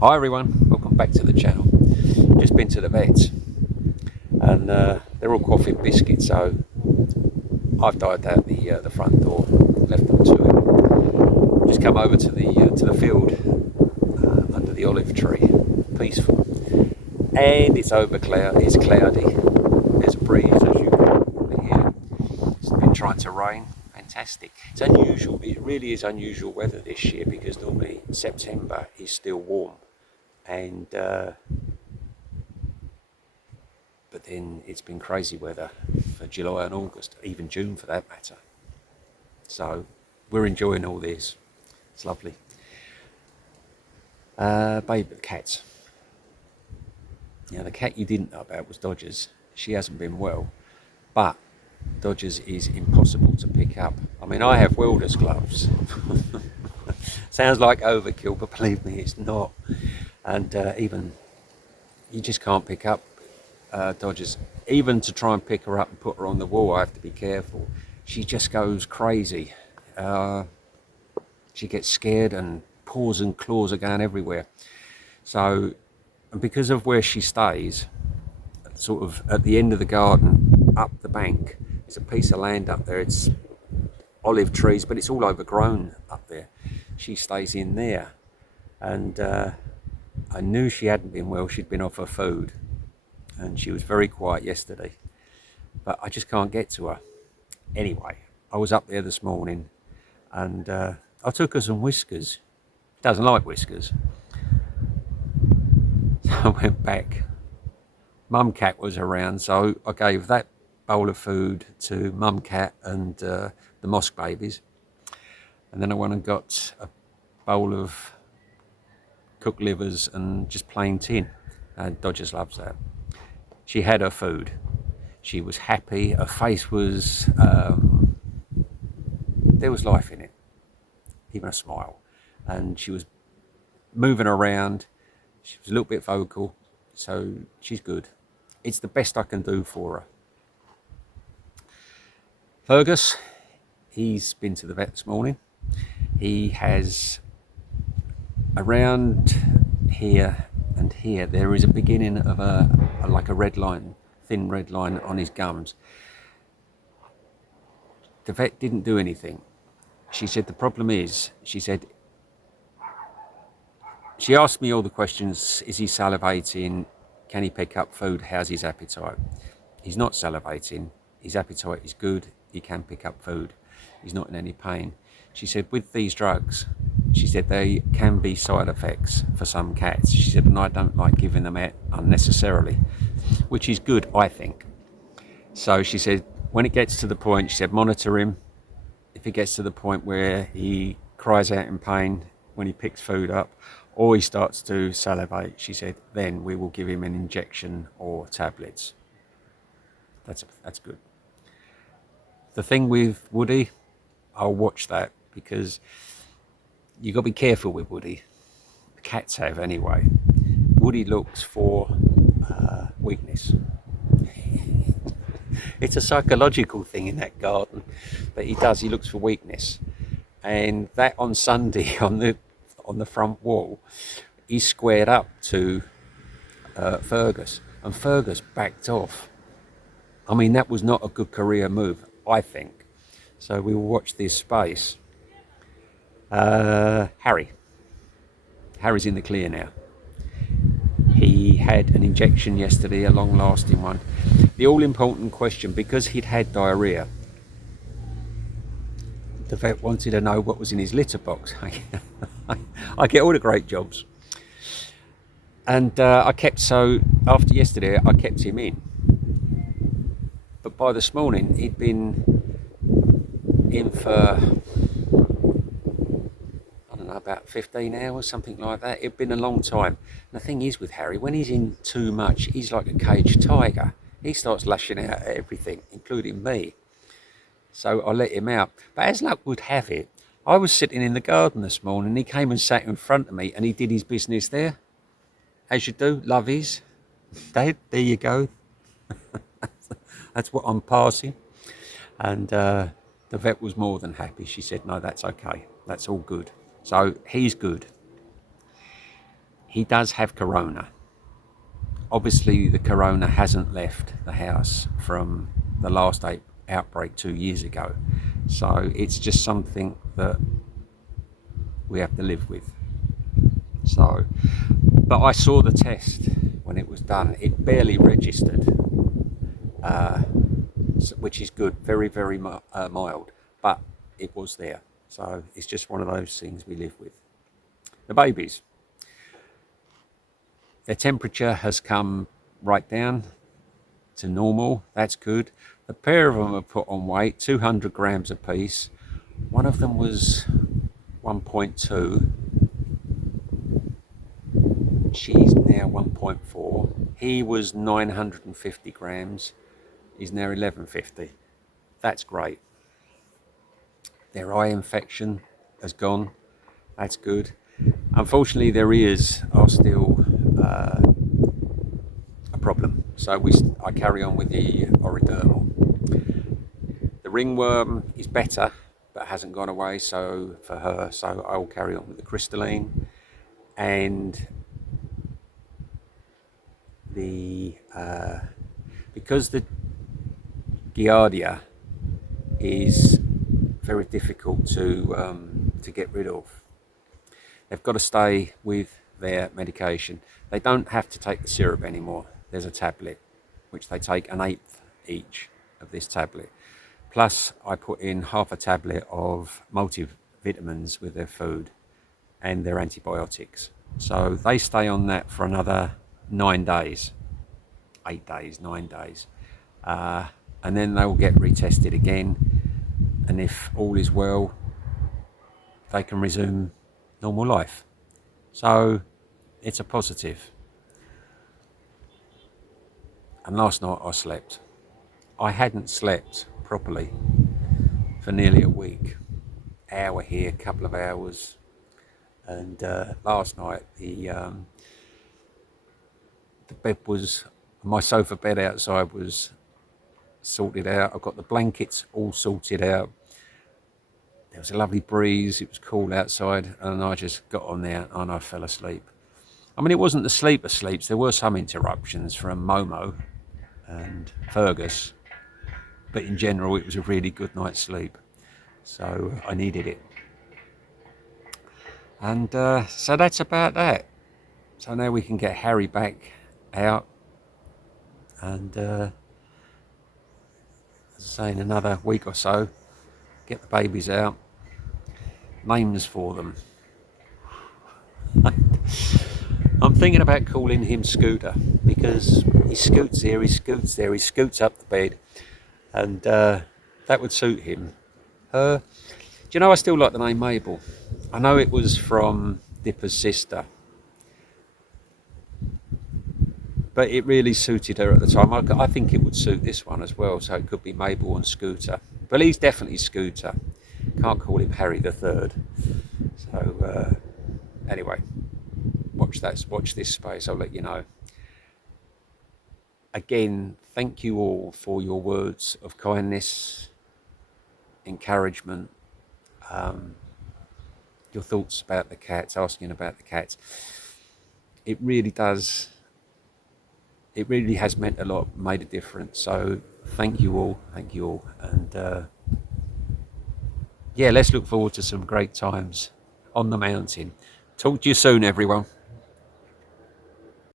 Hi everyone, welcome back to the channel. Just been to the vets and they're all coughing biscuits, so I've dived out the front door, left them to it. Just come over to the field under the olive tree, peaceful, and it's it's cloudy. There's a breeze, as you can probably hear. It's been trying to rain. Fantastic. It's unusual. It really is unusual weather this year because normally September is still warm. And but then it's been crazy weather for July and August, even June for that matter. So we're enjoying all this. It's lovely. Baby cats. Now the cat you didn't know about was Dodgers. She hasn't been well, but Dodgers is impossible to pick up. I mean, I have welder's gloves. Sounds like overkill, but believe me, it's not. And even you just can't pick up Dodgers. Even to try and pick her up and put her on the wall, I have to be careful. She just goes crazy. She gets scared and paws and claws are going everywhere. So, and because of where she stays, sort of at the end of the garden, up the bank, there's a piece of land up there. It's olive trees, but it's all overgrown up there. She stays in there, and I knew she hadn't been well. She'd been off her food, and she was very quiet yesterday, but I just can't get to her. Anyway, I was up there this morning, and I took her some whiskers. She doesn't like whiskers. So I went back. Mum cat was around, so I gave that bowl of food to mum cat and the Mosk babies. And then I went and got a bowl of cooked livers and just plain tin. Dodgers loves that. She had her food. She was happy. Her face was, there was life in it, even a smile. And she was moving around. She was a little bit vocal, so she's good. It's the best I can do for her. Fergus, he's been to the vet this morning. He has, around here and here, there is a beginning of like a red line, thin red line on his gums. The vet didn't do anything. She said the problem is, she asked me all the questions. Is he salivating? Can he pick up food? How's his appetite? He's not salivating. His appetite is good. He can pick up food. He's not in any pain. She said with these drugs, she said they can be side effects for some cats. She said, and I don't like giving them out unnecessarily, which is good, I think. So she said, when it gets to the point, she said, monitor him. If it gets to the point where he cries out in pain when he picks food up, or he starts to salivate, she said, then we will give him an injection or tablets. That's good. The thing with Woody, I'll watch that because you got to be careful with Woody. The cats have anyway. Woody looks for weakness. It's a psychological thing in that garden that he does. He looks for weakness, and that on Sunday on the front wall, he squared up to Fergus, and Fergus backed off. I mean, that was not a good career move, I think. So we will watch this space. Harry's in the clear now. He had an injection yesterday, a long-lasting one. The all-important question, because he'd had diarrhea, the vet wanted to know what was in his litter box. I get all the great jobs. And after yesterday, I kept him in. But by this morning, he'd been in for, I don't know, about 15 hours, something like that. It'd been a long time. And the thing is with Harry, when he's in too much, he's like a caged tiger. He starts lashing out at everything, including me. So I let him out. But as luck would have it, I was sitting in the garden this morning, and he came and sat in front of me, and he did his business there. As you do, lovies. There you go. That's what I'm passing. And the vet was more than happy. She said, no, that's okay. That's all good. So he's good. He does have corona. Obviously, the corona hasn't left the house from the last outbreak 2 years ago. So it's just something that we have to live with. So, but I saw the test when it was done. It barely registered, which is good. Very, very mild, but it was there. So it's just one of those things we live with. The babies, their temperature has come right down to normal. That's good. The pair of them have put on weight, 200 grams apiece. One of them was 1.2. She's now 1.4. He was 950 grams. He's now 1150. That's great. Their eye infection has gone. That's good. Unfortunately, their ears are still a problem. So I carry on with the Orodermal. The ringworm is better, but hasn't gone away. So for her, so I will carry on with the crystalline. And because the Giardia is very difficult to get rid of, they've got to stay with their medication. They don't have to take the syrup anymore. There's a tablet which they take an eighth each of this tablet. Plus I put in half a tablet of multivitamins with their food and their antibiotics. So they stay on that for another 9 days, 8 days, 9 days. And then they will get retested again. And if all is well, they can resume normal life. So it's a positive. And last night I slept. I hadn't slept properly for nearly a week. Hour here, couple of hours. And last night the bed was, my sofa bed outside was sorted out. I've got the blankets all sorted out. There was a lovely breeze. It was cool outside, and I just got on there and I fell asleep. I mean, it wasn't the sleep of sleeps. There were some interruptions from Momo and Fergus, but in general, it was a really good night's sleep. So I needed it. And so that's about that. So now we can get Harry back out, and as I say, in another week or so, get the babies out, names for them. I'm thinking about calling him Scooter, because he scoots here, he scoots there, he scoots up the bed, and that would suit him. Do you know, I still like the name Mabel. I know it was from Dipper's sister, but it really suited her at the time. I think it would suit this one as well, so it could be Mabel and Scooter. But he's definitely Scooter. Can't call him Harry the Third. So anyway, watch this space. I'll let you know. Again, thank you all for your words of kindness, encouragement, your thoughts about the cats, asking about the cats. It really does. It really has meant a lot, made a difference. So thank you all, and yeah, let's look forward to some great times on the mountain. Talk to you soon, everyone.